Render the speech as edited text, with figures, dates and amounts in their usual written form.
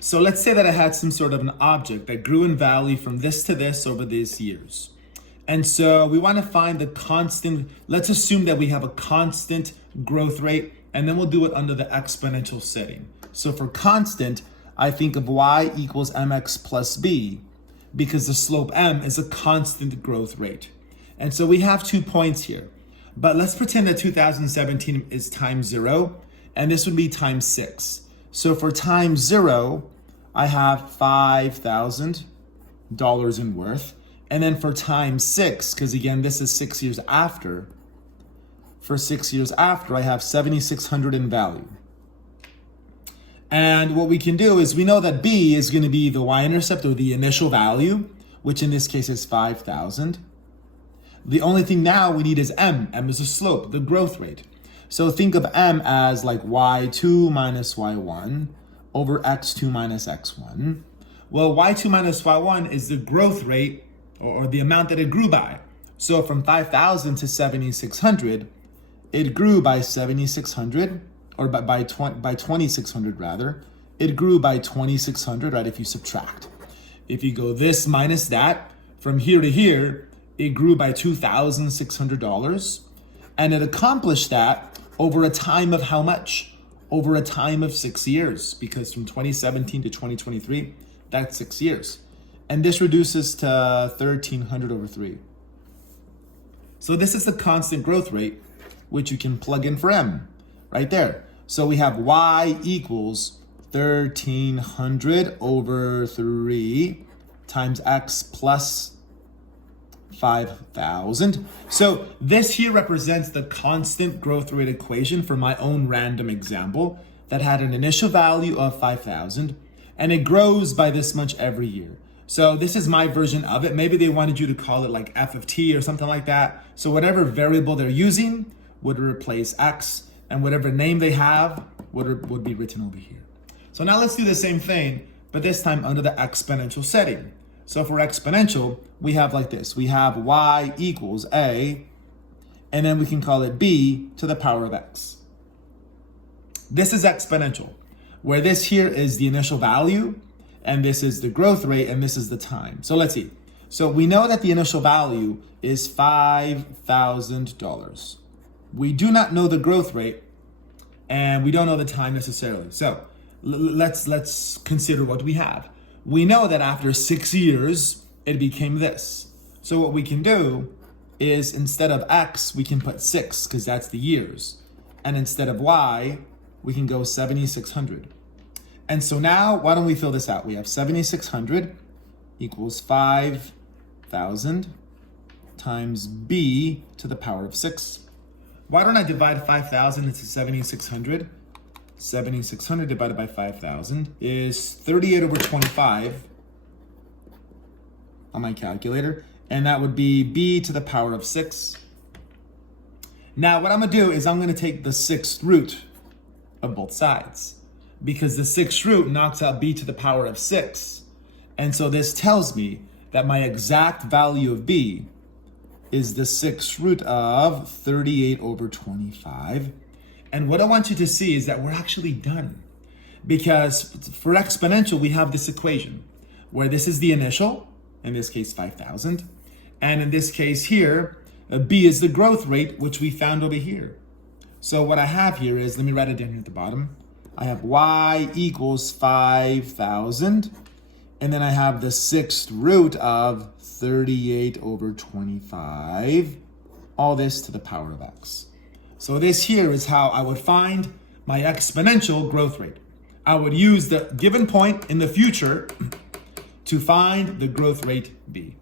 So let's say that I had some sort of an object that grew in value from this to this over these years. And so we want to find the constant. Let's assume that we have a constant growth rate, and then we'll do it under the exponential setting. So for constant, I think of y equals mx plus b, because the slope m is a constant growth rate. And so we have 2 points here. But let's pretend that 2017 is times 0, and this would be times 6. So for times 0, I have $5,000 in worth. And then for times 6, because again, this is 6 years after, for 6 years after, I have 7,600 in value. And what we can do is we know that b is going to be the y-intercept, or the initial value, which in this case is 5,000. The only thing now we need is m. M is the slope, the growth rate. So think of m as like y2 minus y1 over x2 minus x1. Well, y2 minus y1 is the growth rate, or the amount that it grew by. So from 5,000 to 7,600, it grew by 7,600, or by 2,600 rather. It grew by 2,600, right, if you subtract. If you go this minus that, from here to here, it grew by $2,600. And it accomplished that over a time of how much? Over a time of 6 years, because from 2017 to 2023, that's 6 years. And this reduces to 1,300 over 3. So this is the constant growth rate, which you can plug in for m, right there. So we have y equals 1,300 over 3 times x plus 5,000. So this here represents the constant growth rate equation for my own random example that had an initial value of 5,000, and it grows by this much every year. So this is my version of it. Maybe they wanted you to call it like f of t or something like that. So whatever variable they're using would replace x, and whatever name they have would be written over here. So now let's do the same thing, but this time under the exponential setting. So for exponential, we have like this. We have y equals a, and then we can call it b to the power of x. This is exponential, where this here is the initial value, and this is the growth rate, and this is the time. So let's see. So we know that the initial value is $5,000. We do not know the growth rate, and we don't know the time necessarily. So let's consider what we have. We know that after 6 years, it became this. So what we can do is instead of x, we can put 6, because that's the years. And instead of y, we can go 7,600. And so now, why don't we fill this out? We have 7,600 equals 5,000 times b to the power of 6. Why don't I divide 5,000 into 7,600? 7,600 divided by 5,000 is 38 over 25 on my calculator, and that would be b to the power of 6. Now what I'm gonna do is I'm gonna take the 6th root of both sides, because the 6th root knocks out b to the power of 6. And so this tells me that my exact value of b is the 6th root of 38 over 25. And what I want you to see is that we're actually done. Because for exponential, we have this equation where this is the initial, in this case 5,000. And in this case here, b is the growth rate, which we found over here. So what I have here is, let me write it down here at the bottom. I have y equals 5,000. And then I have the 6th root of 38 over 25. All this to the power of x. So this here is how I would find my exponential growth rate. I would use the given point in the future to find the growth rate b.